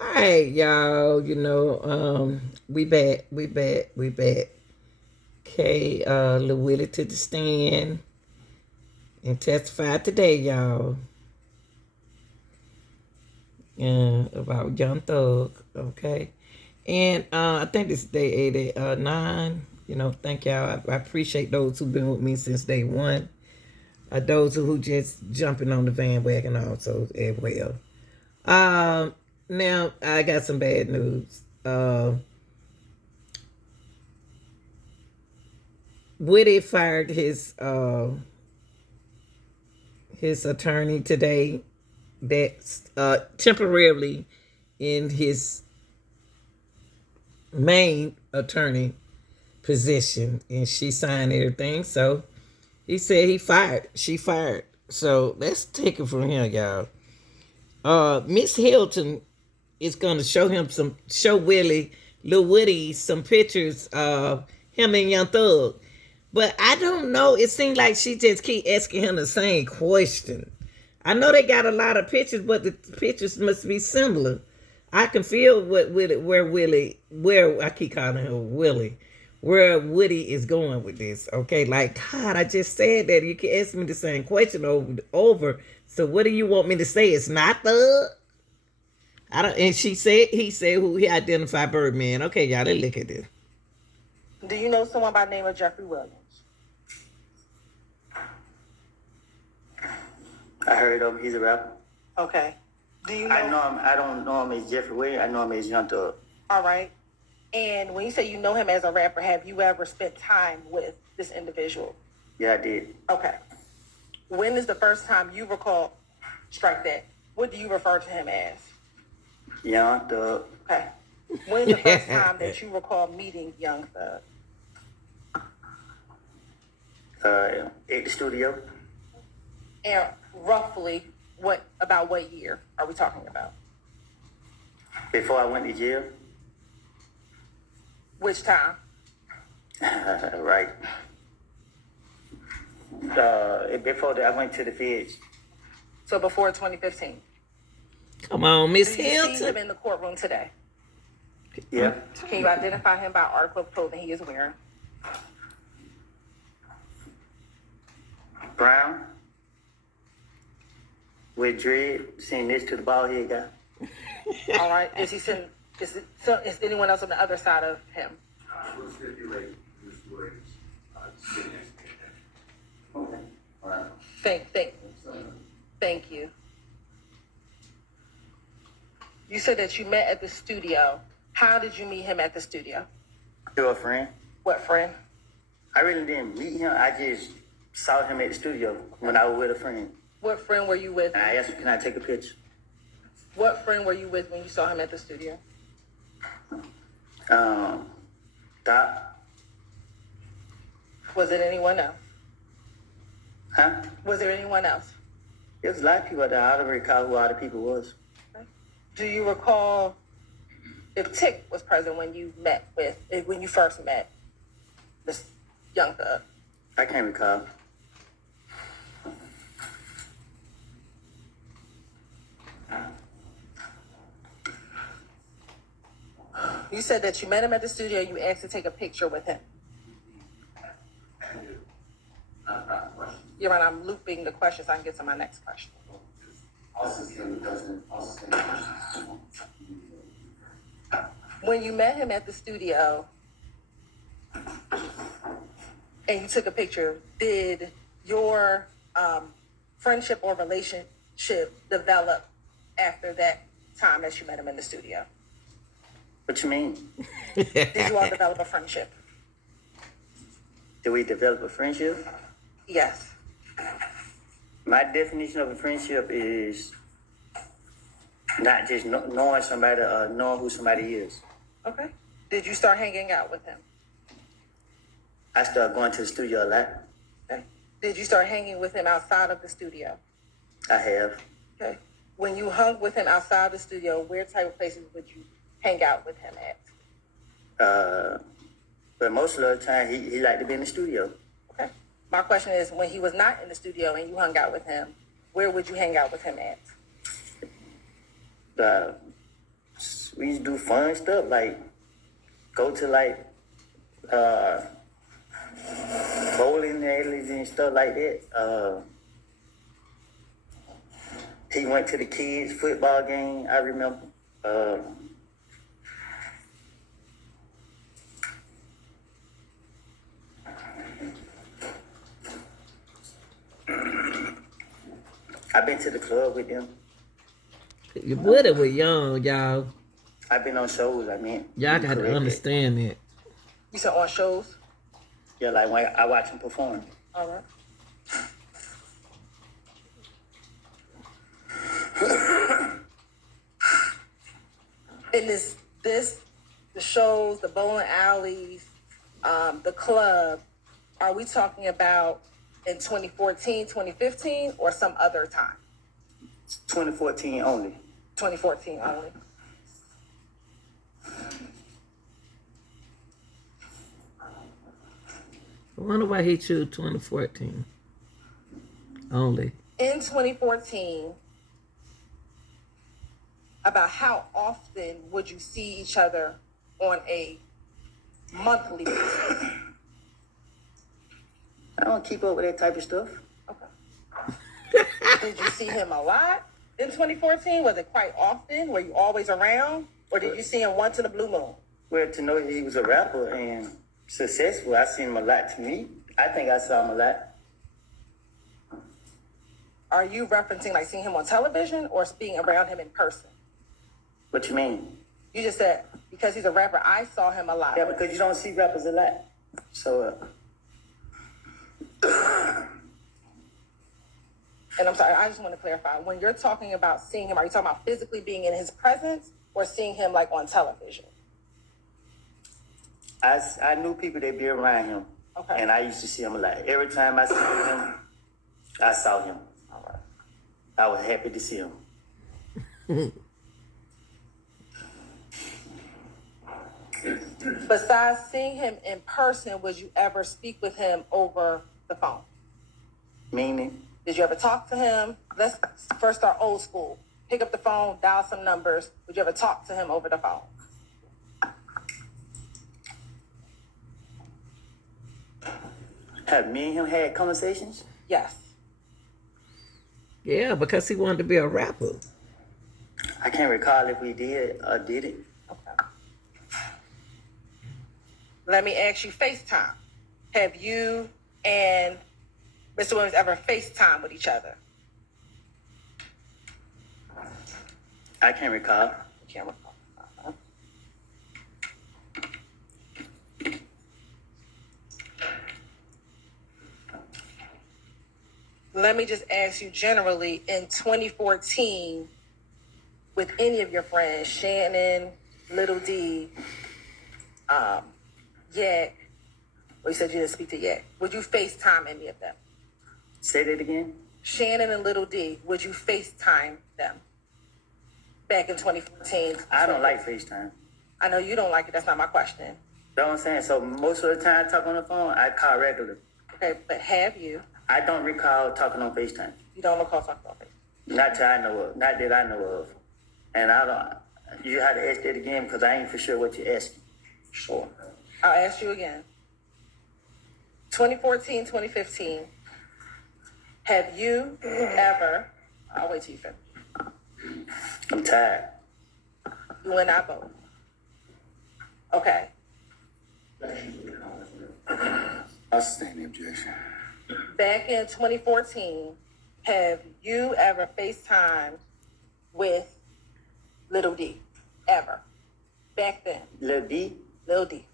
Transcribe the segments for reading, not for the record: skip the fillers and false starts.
All right, y'all. We back. Okay, Lil Willie to the stand and testified today, y'all, about Young Thug. Okay, and I think this is day 89. Thank y'all. I appreciate those who've been with me since day one. Those who just jumping on the bandwagon also as well. Now I got some bad news. Woody fired his attorney today. That's temporarily in his main attorney position, and she signed everything. So he said he fired. She fired. So let's take it from here, y'all. Miss Hilton is gonna show Willie, Lil Woody, some pictures of him and Young Thug. But I don't know. It seems like she just keep asking him the same question. I know they got a lot of pictures, but the pictures must be similar. I can feel where I keep calling him Willie, where Woody is going with this. Okay, like God, I just said that you can ask me the same question over. So what do you want me to say? It's not Thug. I don't. And he said who he identified Birdman. Okay, y'all, let's look at this. Do you know someone by the name of Jeffrey Williams? I heard of him. He's a rapper. Okay. Do you know? I know him. I don't know him as Jeffrey Williams. I know him as Young Thug. All right. And when you say you know him as a rapper, have you ever spent time with this individual? Yeah, I did. Okay. When is the first time you recall, strike that, what do you refer to him as? Young Thug. Okay. When is the first time that you recall meeting Young Thug? At the studio. And roughly, about what year are we talking about? Before I went to jail. Which time? Right. Before that, I went to the feds. So before 2015. Come on, Miss Do you see him Hilton. in the courtroom today? Yeah. Can you identify him by article of clothing he is wearing? Brown. With dread, sitting next to the bald head guy. All right. Is anyone else on the other side of him? We'll stipulate Mr. Williams sitting next to him. Okay. All right. Thank you. You said that you met at the studio. How did you meet him at the studio? Through a friend. What friend? I really didn't meet him. I just saw him at the studio when I was with a friend. What friend were you with? I asked him, can I take a picture? What friend were you with when you saw him at the studio? Doc. Was it anyone else? Huh? Was there anyone else? There was a lot of people there. I don't recall who all the people was. Do you recall if Tick was present when you first met this Young Thug? I can't recall. You said that you met him at the studio. You asked to take a picture with him. You're right. I'm looping the questions. So I can get to my next question. When you met him at the studio and you took a picture, did your friendship or relationship develop after that time that you met him in the studio? What you mean? Did you all develop a friendship? Did we develop a friendship? Yes. My definition of a friendship is not just knowing somebody or knowing who somebody is. Okay. Did you start hanging out with him? I started going to the studio a lot. Okay. Did you start hanging with him outside of the studio? I have. Okay. When you hung with him outside the studio, where type of places would you hang out with him at? But most of the time, he liked to be in the studio. Okay. My question is, when he was not in the studio and you hung out with him, where would you hang out with him at? we used to do fun stuff like go to like bowling alleys and stuff like that. He went to the kids' football game, I remember. I've been to the club with them. Your buddy was young, y'all. I've been on shows, I mean. Y'all got to understand that. You said on shows? Yeah, like when I watch him perform. All right. And the shows, the bowling alleys, the club, are we talking about in 2014, 2015, or some other time? 2014 only. 2014 only. I wonder why he chose 2014 only. In 2014, about how often would you see each other on a monthly basis? I don't keep up with that type of stuff. Okay. Did you see him a lot in 2014? Was it quite often? Were you always around? Or did you see him once in a blue moon? Well, to know he was a rapper and successful, I seen him a lot to me. I think I saw him a lot. Are you referencing like seeing him on television or being around him in person? What you mean? You just said, because he's a rapper, I saw him a lot. Yeah, because you don't see rappers a lot. So, And I'm sorry, I just want to clarify. When you're talking about seeing him, are you talking about physically being in his presence or seeing him like on television? I knew people that be around him. Okay. And I used to see him a lot. Every time I saw him, I saw him. All right. I was happy to see him. Besides seeing him in person, would you ever speak with him over the phone? Meaning? Did you ever talk to him? Let's first start old school. Pick up the phone, dial some numbers. Would you ever talk to him over the phone? Have me and him had conversations? Yes. Yeah, because he wanted to be a rapper. I can't recall if we did or didn't. Okay. Let me ask you FaceTime. Have you and Mr. Williams ever FaceTime with each other? I can't recall. You can't recall. Let me just ask you generally, in 2014, with any of your friends, Shannon, Little D, Yak, well, you said you didn't speak to Yak. Would you FaceTime any of them? Say that again? Shannon and Little D, would you FaceTime them back in 2014? I don't like FaceTime. I know you don't like it. That's not my question. You know what I'm saying? So most of the time I talk on the phone, I call regular. Okay, but have you? I don't recall talking on FaceTime. You don't recall talking about FaceTime? Not that I know of. Not that I know of. And I don't. You have to ask that again because I ain't for sure what you're asking. Sure. I'll ask you again. 2014, 2015. Have you ever? I'll wait till you finish. I'm tired. You and I both. Okay. I sustain the objection. Back in 2014, have you ever FaceTimed with Little D? Ever? Back then, Lil D? Little D.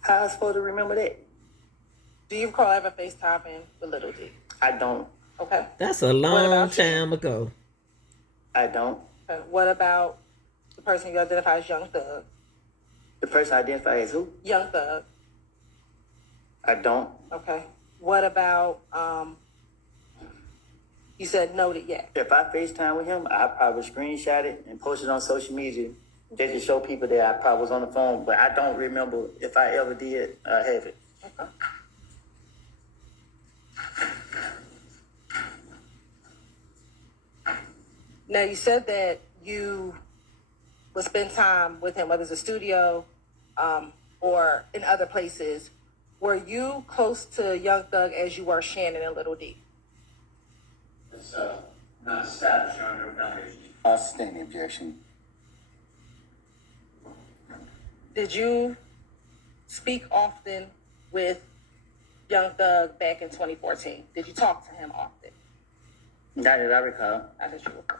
How I supposed to remember that? Do you recall ever FaceTiming with Little D? I don't. Okay. That's a What long about you? time ago. I don't. Okay. What about the person you identify as Young Thug? The person identified as who? Young Thug. I don't. Okay. What about you said noted yet? If I FaceTime with him, I probably screenshot it and post it on social media just to show people that I probably was on the phone, but I don't remember if I ever did have it. Okay. Now you said that you would spend time with him, whether it's a studio or in other places. Were you close to Young Thug as you were Shannon and Little D? It's not established on no foundation. I sustain the objection. Did you speak often with Young Thug back in 2014? Did you talk to him often? Not that I recall. I that you recall.